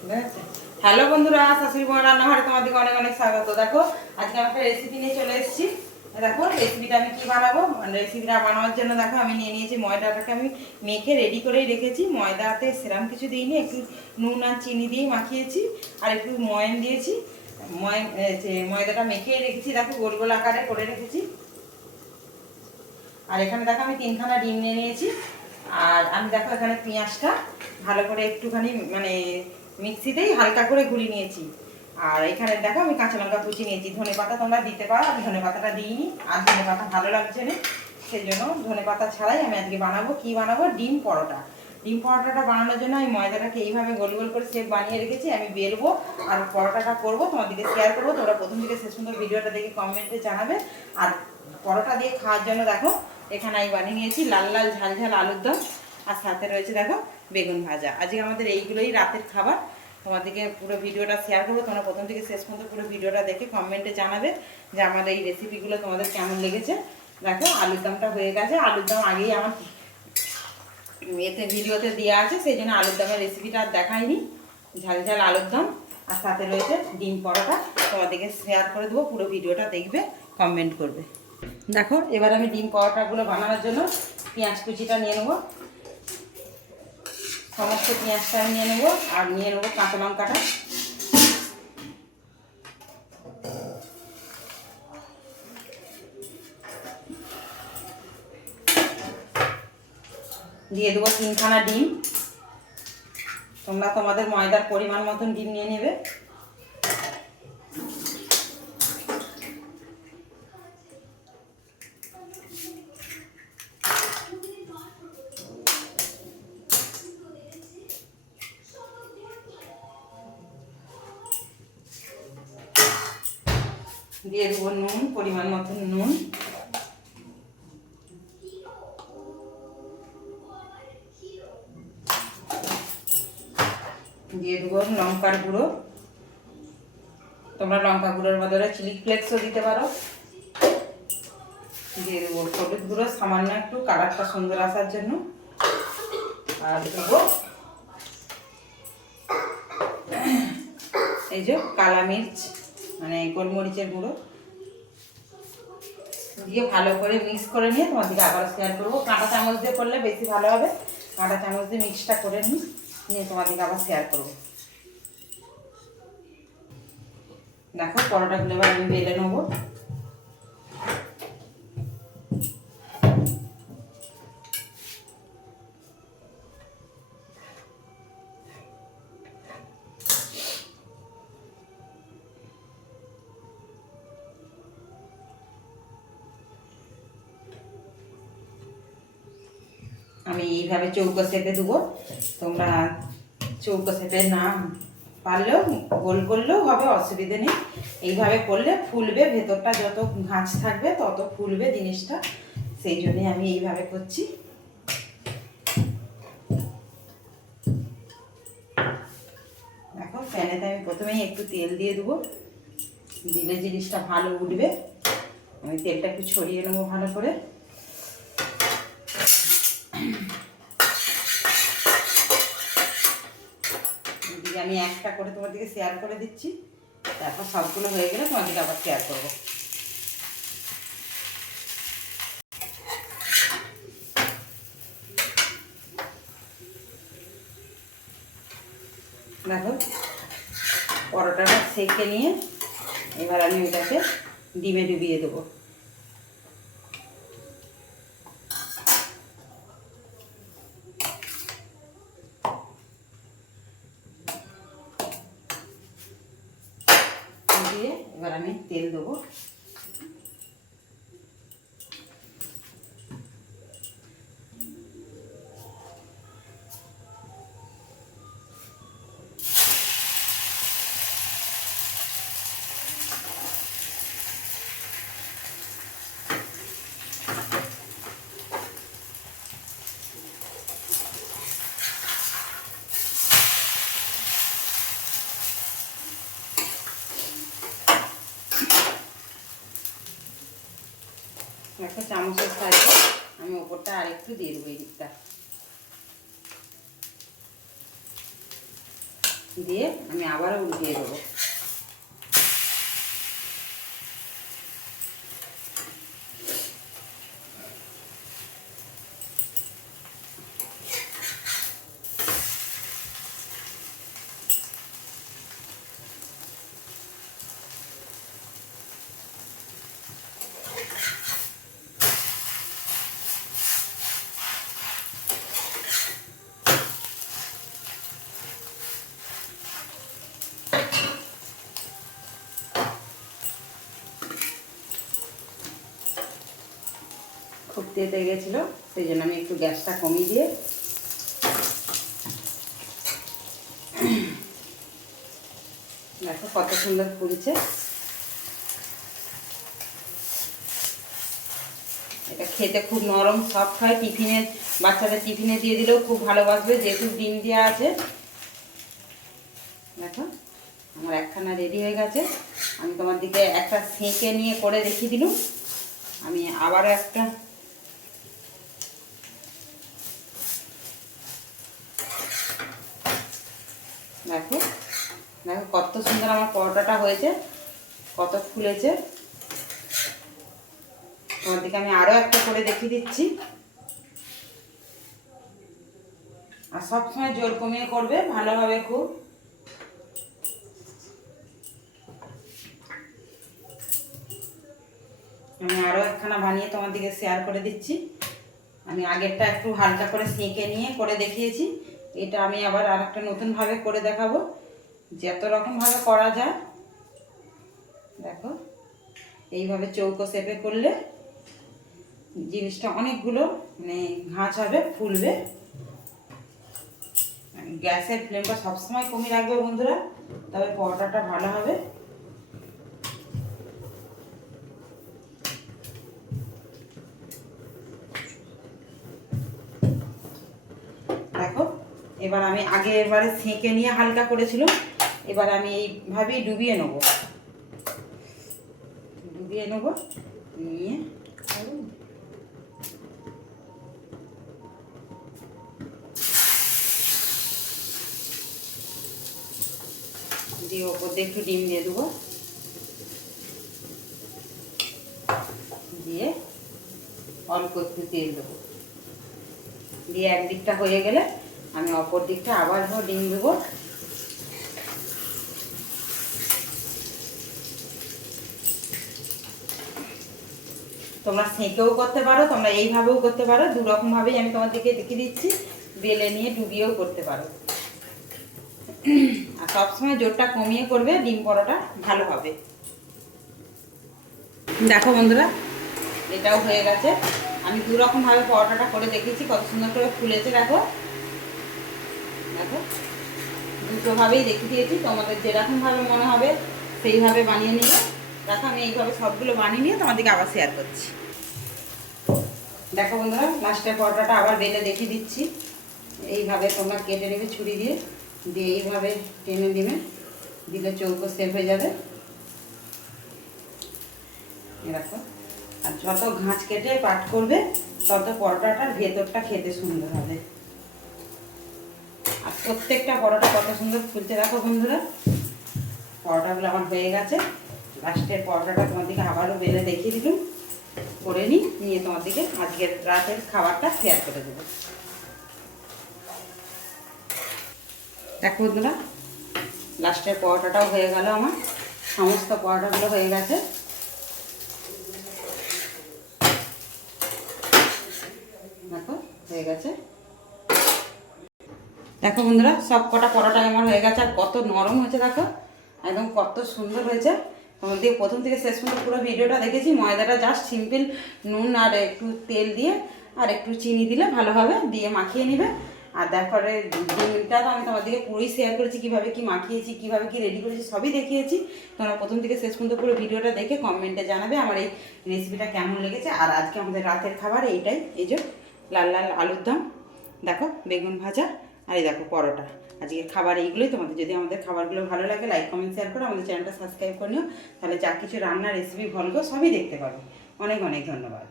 Hello বন্ধুরা, শাশুড়ি বউ রান্নাঘরে তোমাদেরকে অনেক অনেক স্বাগত। দেখো আজকে আমি একটা রেসিপি নিয়ে চলে এসেছি। দেখো রেসিপিটা আমি কি বানাবো। রেসিপিটা বানানোর জন্য দেখো আমি নিয়ে নিয়েছি ময়দাটাকে আমি মেখে রেডি করেই রেখেছি। ময়দাতে সেরকম কিছু দিইনি, একটু নুন আর চিনি দিয়ে মাখিয়েছি আর একটু ময়ান দিয়েছি। ময়দাটা মেখে রেখেছি, দেখো গোল গোল আকারে করে রেখেছি। আর এখানে দেখো আমি 3খানা ডিম নিয়ে নিয়েছি। আর আমি দেখো এখানে পেঁয়াজটা ভালো করে একটুখানি মিক্সিতেই হালকা করে গুঁড়িয়ে নিয়েছি। আর এখানে দেখো আমি কাঁচা লঙ্কা কুচি নিয়েছি। ধনে পাতা তোমরা দিতে পারো, আমি ধনে পাতাটা দিইনি, আর ধনে পাতা ভালো লাগছে না, সেই জন্য ধনে পাতা ছাড়াই আমি আজকে বানাবো। কি বানাবো? ডিম পরোটা। ডিম পরোটাটা বানানোর জন্য আমি ময়দাটাকে এইভাবে গোল গোল করে শেপ বানিয়ে রেখেছি। আমি বেলবো আর পরোটাটা করবো, তোমাদেরকে শেয়ার করবো। তোমরা প্রথম থেকে শেষ পর্যন্ত ভিডিওটা দেখে কমেন্টে জানাবে। আর পরোটা দিয়ে খাওয়ার জন্য দেখো এখানে আমি বানিয়ে নিয়েছি লাল লাল ঝাল ঝাল আলুর দম, আর সাথে রয়েছে দেখো বেগুন ভাজা। আজকে আমাদের এইগুলোই রাতের খাবার। তোমাদেরকে পুরো ভিডিওটা শেয়ার করবো, তোমরা প্রথম থেকে শেষ পর্যন্ত পুরো ভিডিওটা দেখে কমেন্টে জানাবে যে আমার এই রেসিপিগুলো তোমাদের কেমন লেগেছে। দেখো আলুর দমটা হয়ে গেছে। আলুর দম আগেই আমার ভিডিওতে দেওয়া আছে, সেই জন্য আলুর দমের রেসিপিটা আর দেখাইনি। ঝাল ঝাল আলুর দম আর সাথে রয়েছে ডিম পরোটা, তোমাদেরকে শেয়ার করে দেবো। পুরো ভিডিওটা দেখবে, কমেন্ট করবে। দেখো এবার আমি ডিম পরোটাগুলো বানানোর জন্য পেঁয়াজ কুচিটা নিয়ে নেবো। সমস্ত পেঁয়াজটা নিয়ে নেবো আর নিয়ে নেবো কাঁচা লঙ্কাটা। দিয়ে দেবো 3খানা ডিম। তোমরা তোমাদের ময়দার পরিমাণ মতন ডিম নিয়ে নেবে। দিয়ে দেবো নুন, পরিমাণ মতন নুন। দিয়ে দেবো লঙ্কার গুঁড়ো। তোমরা লঙ্কা গুঁড়োর বদলে চিলি ফ্লেক্সও দিতে পারো। দিয়ে দেবো হলুদ গুঁড়ো সামান্য একটু, কালারটা সুন্দর আসার জন্য। আর দেবো এই যে কালা মির্চ, গোলমরিচের গুঁড়ো দিয়ে ভালো করে মিক্স করে নিয়ে তোমাদেরকে আবার শেয়ার করবো। কাঁটা চামচ দিয়ে করলে বেশি ভালো হবে। কাঁটা চামচ দিয়ে মিক্সটা করে নিয়ে তোমাদেরকে আবার শেয়ার করবো। দেখো পরোটাগুলো এবার আমি বেলে নেবো। আমি এইভাবে চৌকো শেপে দেবো। তোমরা চৌকো শেপে না পারলেও গোল করলেও হবে, অসুবিধে নেই। এইভাবে করলে ফুলবে, ভেতরটা যত ঘাঁচ থাকবে তত ফুলবে জিনিসটা, সেই জন্যই আমি এইভাবে করছি। দেখো প্যানেতে আমি প্রথমেই একটু তেল দিয়ে দেবো, দিলে জিনিসটা ভালো উঠবে। আমি তেলটা একটু ছড়িয়ে নেবো ভালো করে। আমি একটা করে তোমাদেরকে শেয়ার করে দিচ্ছি, তারপর সবগুলো হয়ে গেলে তোমাদেরকে আবার শেয়ার করবো। দেখো পরোটাটা সেঁকে নিয়ে এবার আমি ওটাকে ডিমে ডুবিয়ে দেবো। দিয়ে এবার আমি তেল দেবো। একটা চামচের সাহায্যে আমি ওপরটা আরেকটু দিয়ে দেবো এই দিকটা। দিয়ে আমি আবারও উল্টিয়ে দেবো। খুব তেতে গেছিলো, সেই জন্য আমি একটু গ্যাসটা কমিয়ে দিয়ে দেখো কত সুন্দর ফুলছে। এটা খেতে খুব নরম সফট হয়, টিফিনে বাচ্চাদের টিফিনে দিয়ে দিলেও খুব ভালোবাসবে, যেহেতু ডিম দেওয়া আছে। দেখো আমার একখানা রেডি হয়ে গেছে। আমি তোমার দিকে একটা সেঁকে নিয়ে করে দেখিয়ে দিলাম। আমি আবারও একটা দেখো দেখো কত সুন্দর আমার পরোটাটা হয়েছে, কত ফুলেছে। তোমার দিকে আমি আরও একটা করে দেখিয়ে দিচ্ছি। আর সবসময় জোর কমিয়ে করবে, ভালো হবে খুব। আমি আরও একখানা বানিয়ে তোমার দিকে শেয়ার করে দিচ্ছি। আমি আগেরটা একটু হালকা করে সেঁকে নিয়ে করে দেখিয়েছি, এটা আমি আবার আর একটা নতুনভাবে করে দেখাবো, যত রকমভাবে করা যায়। দেখো এইভাবে চৌকো শেপে করলে জিনিসটা অনেকগুলো মানে ঘাঁচ হবে, ফুলবে। গ্যাসের ফ্লেমটা সবসময় কমিয়ে রাখবে বন্ধুরা, তবে পরোটাটা ভালো হবে। দেখো এবার আমি এবারে সেঁকে নিয়ে হালকা করেছিলাম, এবার আমি এইভাবেই ডুবিয়ে নেব নিয়ে দিয়ে ওপর দিয়ে একটু ডিম দিয়ে দেবো, দিয়ে অল্প একটু তেল দেবো, দিয়ে একদিকটা হয়ে গেলে আমি অপর দিকটা আবার ডিম দেবো। তোমরা সেঁকেও করতে পারো, তোমরা এইভাবেও করতে পারো, দু রকমভাবেই আমি তোমাদেরকে দেখিয়ে দিচ্ছি। বেলে নিয়ে ডুবিয়েও করতে পারো। আর সবসময় জোরটা কমিয়ে করবে, ডিম পরোটা ভালো হবে। দেখো বন্ধুরা এটাও হয়ে গেছে। আমি দু রকমভাবে পরোটাটা করে দেখিয়েছি, কত সুন্দর করে ফুলেছে। দেখো দেখো দুটোভাবেই দেখিয়ে দিয়েছি, তোমাদের যেরকমভাবে মনে হবে সেইভাবে বানিয়ে নিবে। দেখো আমি এইভাবে সবগুলো বানিয়ে নিয়ে তোমাদেরকে আবার শেয়ার করছি। দেখো বন্ধুরা লাস্টের পরোটাটা আবার বেলে দেখিয়ে দিচ্ছি। এইভাবে তোমরা কেটে নেবে ছুরি দিয়ে, দিয়ে এইভাবে টেনে দিবে, দিলে চৌকো শেপ হয়ে যাবে। এরকম আর যত ঘাঁচ কেটে পাট করবে তত পরোটাটার ভেতরটা খেতে সুন্দর হবে। আর প্রত্যেকটা পরোটা কত সুন্দর ফুলতে। দেখো বন্ধুরা পরোটাগুলো আমার হয়ে গেছে। লাস্টের পরোটাটা তোমাদেরকে আবারও বেলে দেখিয়ে দিলাম, করে নিয়ে তোমাদেরকে আজকের রাতের খাবারটা শেয়ার করে দেবো। দেখো বন্ধুরা লাস্টের পরোটাটাও হয়ে গেল আমার, সমস্ত পরোটাগুলো হয়ে গেছে। দেখো হয়ে গেছে। দেখো বন্ধুরা সব কটা পরোটা আমার হয়ে গেছে, আর কত নরম হয়েছে দেখো, একদম কত সুন্দর হয়েছে। তোমাদের প্রথম থেকে শেষ পর্যন্ত পুরো ভিডিওটা দেখেছি। ময়দাটা জাস্ট সিম্পল নুন আর একটু তেল দিয়ে আর একটু চিনি দিলে ভালো হবে, দিয়ে মাখিয়ে নেবে। আর তারপরে ডিমটা তো আমি তোমাদেরকে পুরোই শেয়ার করেছি, কীভাবে কি মাখিয়েছি, কীভাবে কি রেডি করেছি সবই দেখিয়েছি। তোমরা প্রথম থেকে শেষ পর্যন্ত পুরো ভিডিওটা দেখে কমেন্টে জানাবে আমার এই রেসিপিটা কেমন লেগেছে। আর আজকে আমাদের রাতের খাবার এইটাই, এই যে লাল লাল আলুর দম, দেখো বেগুন ভাজা, আর এই দেখো পরোটা। আজকের খাবার এইগুলোই। তোমাদের যদি আমাদের খাবারগুলো ভালো লাগে লাইক কমেন্ট শেয়ার করো, আমাদের চ্যানেলটা সাবস্ক্রাইব করে নিও, তাহলে যা কিছু রান্নার রেসিপি ভলগো সবই দেখতে পাবে। অনেক অনেক ধন্যবাদ।